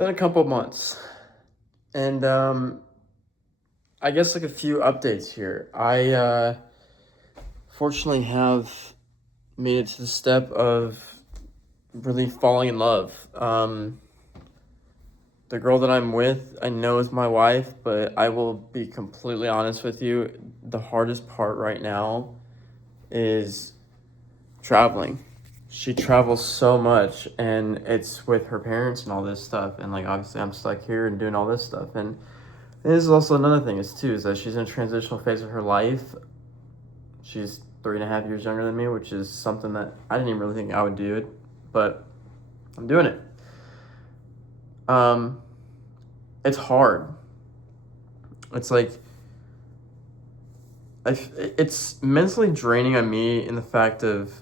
Been a couple months, and I guess like a few updates here. I fortunately have made it to the step of really falling in love. The girl that I'm with, I know is my wife, but I will be completely honest with you. The hardest part right now is traveling. She travels so much, and it's with her parents and all this stuff. And like obviously, I'm stuck here and doing all this stuff. And this is also another thing is that she's in a transitional phase of her life. She's 3.5 years younger than me, which is something that I didn't even really think I would do it, but I'm doing it. Um, it's hard. It's like it's mentally draining on me in the fact of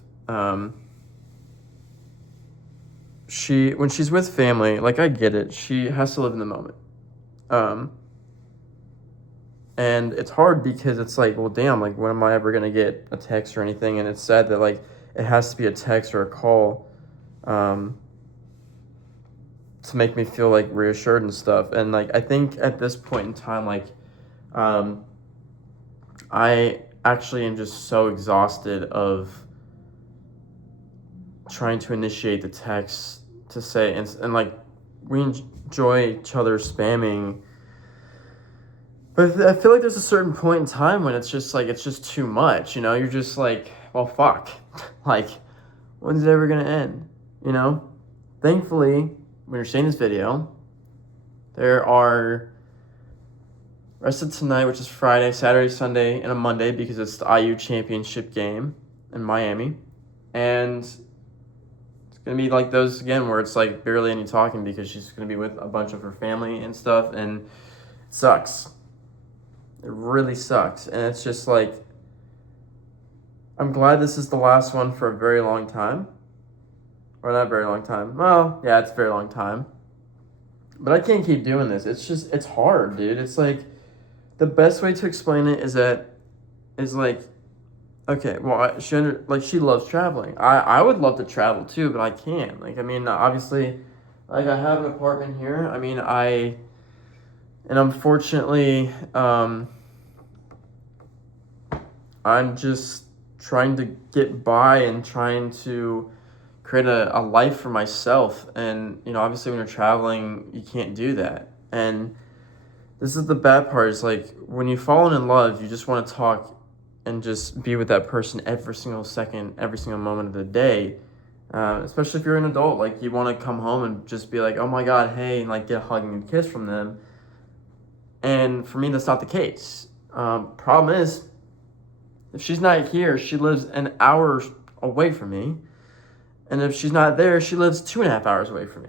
she when she's with family, like I get it, she has to live in the moment. Um, And it's hard because it's like, well, damn, like, when am I ever gonna get a text or anything? And it's sad that like it has to be a text or a call, um, to make me feel like reassured and stuff. And like I think at this point in time, like, um, I actually am just so exhausted of trying to initiate the text to say and like we enjoy each other spamming. But I feel like there's a certain point in time when it's just like it's just too much, you know? You're just like, well, fuck. Like, when's it ever gonna end? You know? Thankfully, when you're seeing this video, there are rest of tonight, which is Friday, Saturday, Sunday, and a Monday because it's the IU championship game in Miami. And it's gonna be like those again where it's like barely any talking because she's gonna be with a bunch of her family and stuff, and it sucks. It really sucks. And it's just like, I'm glad this is the last one for a very long time. Or not very long time. Well, yeah, it's a very long time. But I can't keep doing this. It's hard, dude. It's like, the best way to explain it is like, okay, well, she loves traveling. I would love to travel too, but I can't. Like, I mean, obviously, like, I have an apartment here. I mean, and unfortunately, I'm just trying to get by and trying to create a life for myself. And, obviously when you're traveling, you can't do that. And this is the bad part is like when you've fallen in love, you just want to talk and just be with that person every single second, every single moment of the day. Especially if you're an adult, like you want to come home and just be like, oh my God, hey, and like get a hug and a kiss from them. And for me, that's not the case. Problem is, if she's not here, she lives an hour away from me. And if she's not there, she lives 2.5 hours away from me.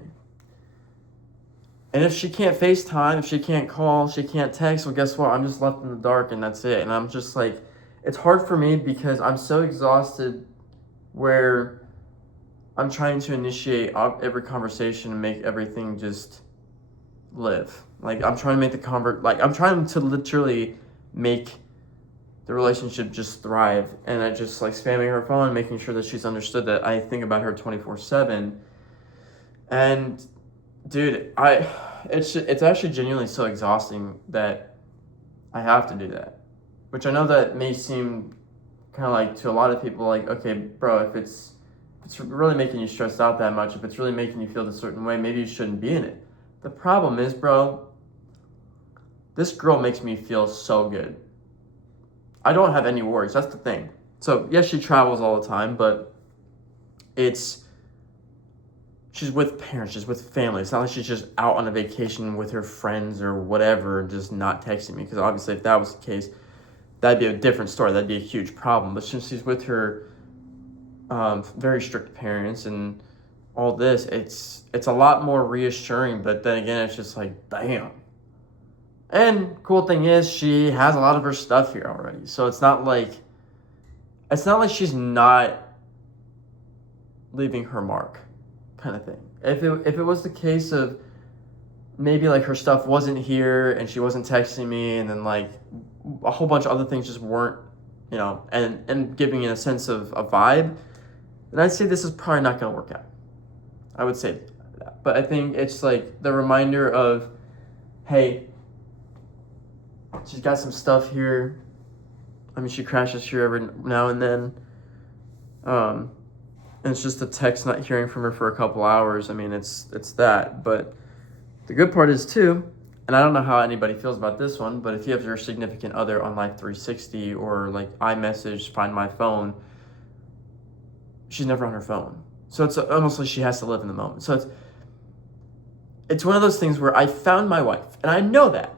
And if she can't FaceTime, if she can't call, she can't text, well, guess what? I'm just left in the dark and that's it. And I'm just like, it's hard for me because I'm so exhausted where I'm trying to initiate every conversation and make everything just live. Like, I'm trying to make I'm trying to literally make the relationship just thrive. And I just like spamming her phone, making sure that she's understood that I think about her 24/7. And dude, it's actually genuinely so exhausting that I have to do that. Which I know that may seem kind of like to a lot of people like, okay, bro, if it's really making you stressed out that much, if it's really making you feel a certain way, maybe you shouldn't be in it. The problem is, bro, this girl makes me feel so good. I don't have any worries. That's the thing. So yes, she travels all the time, but she's with parents, she's with family. It's not like she's just out on a vacation with her friends or whatever, just not texting me. Because obviously, if that was the case, that'd be a different story. That'd be a huge problem. But since she's with her very strict parents and all this, it's a lot more reassuring. But then again, it's just like, damn. And cool thing is, she has a lot of her stuff here already. So it's not like she's not leaving her mark, kind of thing. If it was the case of maybe like her stuff wasn't here and she wasn't texting me, and then like a whole bunch of other things just weren't, and giving it a sense of a vibe, then I'd say this is probably not going to work out. I would say that. but I think it's like the reminder of, hey, she's got some stuff here. I mean, she crashes here every now and then. And it's just a text not hearing from her for a couple hours. I mean, it's that. But the good part is too, and I don't know how anybody feels about this one, but if you have your significant other on Life 360 or like iMessage, Find My Phone, she's never on her phone. So it's almost like she has to live in the moment. So it's one of those things where I found my wife, and I know that,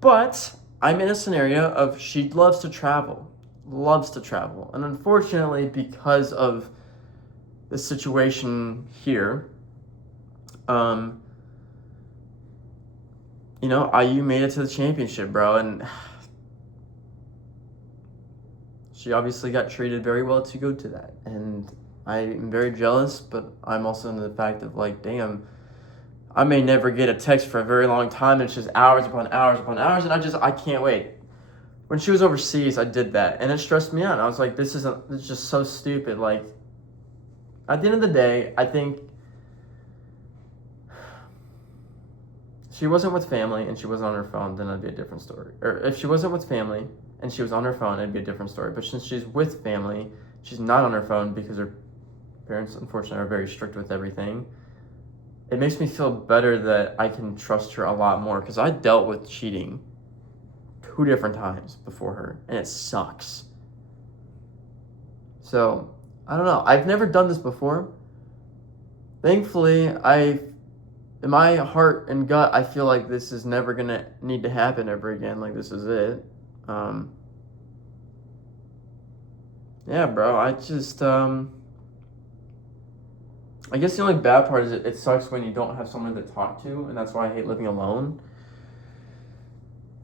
but I'm in a scenario of she loves to travel. And unfortunately, because of the situation here, IU made it to the championship, bro, and she obviously got treated very well to go to that. And I'm very jealous, but I'm also in the fact of like, damn, I may never get a text for a very long time. It's just hours upon hours upon hours, and I can't wait. When she was overseas, I did that, and it stressed me out. I was like, this is just so stupid. Like, at the end of the day, I think she wasn't with family and she wasn't on her phone, then it'd be a different story. Or if she wasn't with family and she was on her phone, it'd be a different story. But since she's with family, she's not on her phone because her parents, unfortunately, are very strict with everything. It makes me feel better that I can trust her a lot more, because I dealt with cheating 2 different times before her, and it sucks. So, I don't know. I've never done this before. Thankfully, in my heart and gut, I feel like this is never going to need to happen ever again. Like, this is it. Yeah, bro, I just, I guess the only bad part is it sucks when you don't have someone to talk to, and that's why I hate living alone.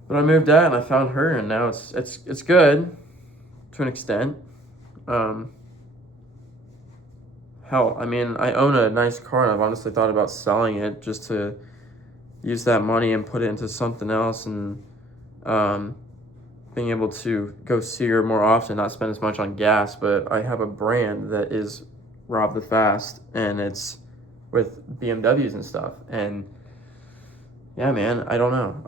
But I moved out and I found her, and now it's good to an extent. Hell, I mean, I own a nice car, and I've honestly thought about selling it just to use that money and put it into something else, and being able to go see her more often, not spend as much on gas. But I have a brand that is Rob the Fast, and it's with BMWs and stuff. And yeah, man, I don't know.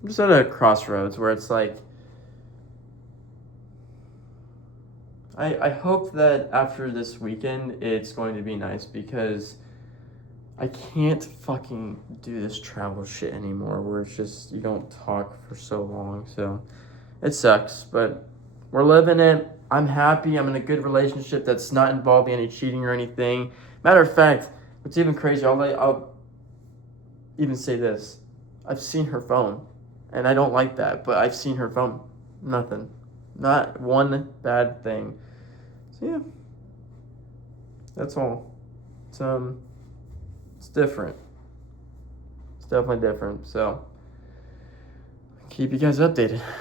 I'm just at a crossroads where it's like, I hope that after this weekend it's going to be nice, because I can't fucking do this travel shit anymore where it's just you don't talk for so long. So it sucks, but we're living it. I'm happy. I'm in a good relationship that's not involving any cheating or anything. Matter of fact, what's even crazy, I'll even say this. I've seen her phone, and I don't like that, but I've seen her phone. Nothing. Not one bad thing. So yeah, that's all. It's different. It's definitely different. So keep you guys updated.